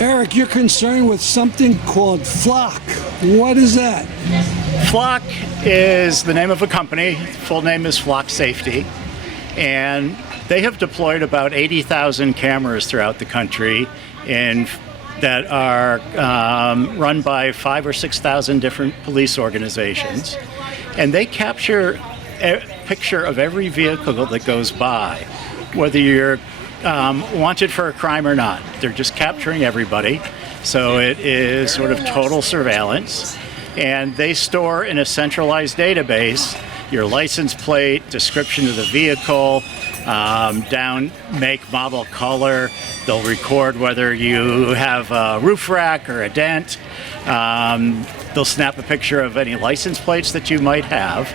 Eric, you're concerned with something called Floc. What is that? Floc is the name of a company. Full name is Floc Safety. And they have deployed about 80,000 cameras throughout the country that are run by 5,000 or 6,000 different police organizations. And they capture a picture of every vehicle that goes by, whether you're wanted for a crime or not. They're just capturing everybody. So it is sort of total surveillance. And they store in a centralized database your license plate, description of the vehicle, down, make, model, color. They'll record whether you have a roof rack or a dent. They'll snap a picture of any license plates that you might have.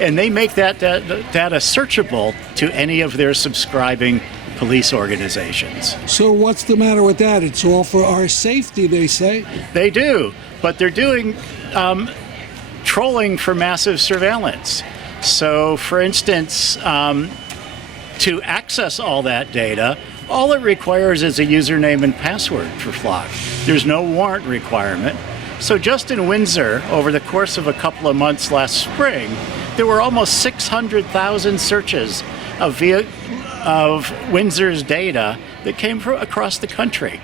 And they make that data searchable to any of their subscribing police organizations. So what's the matter with that? It's all for our safety, they say. They do, but they're doing trolling for massive surveillance. So, for instance, to access all that data, all it requires is a username and password for Floc. There's no warrant requirement. So just in Windsor, over the course of a couple of months last spring, there were almost 600,000 searches of Windsor's data that came from across the country.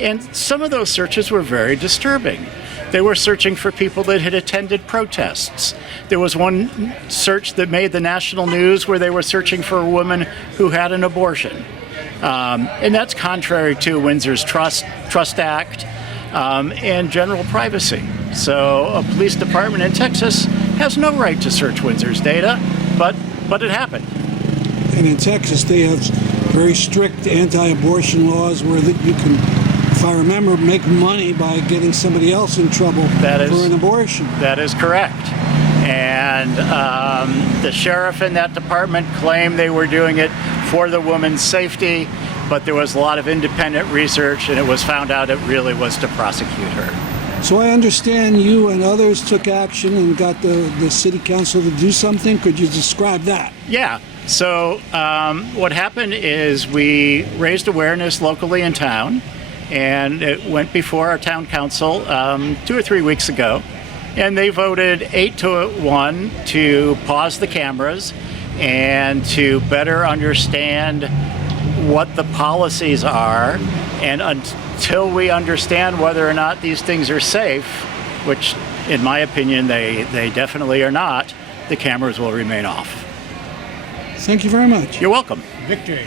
And some of those searches were very disturbing. They were searching for people that had attended protests. There was one search that made the national news where they were searching for a woman who had an abortion. And that's contrary to Windsor's Trust Act and general privacy. So a police department in Texas has no right to search Windsor's data, but it happened. And in Texas, they have very strict anti-abortion laws where you can, if I remember, make money by getting somebody else in trouble for an abortion. That is correct. And the sheriff in that department claimed they were doing it for the woman's safety, but there was a lot of independent research, and it was found out it really was to prosecute her. So I understand you and others took action and got the city council to do something. Could you describe that? Yeah. So what happened is we raised awareness locally in town, and it went before our town council 2 or 3 weeks ago, and they voted 8-1 to pause the cameras and to better understand what the policies are, and until we understand whether or not these things are safe, which in my opinion they definitely are not, the cameras will remain off. Thank you very much. You're welcome. Victory.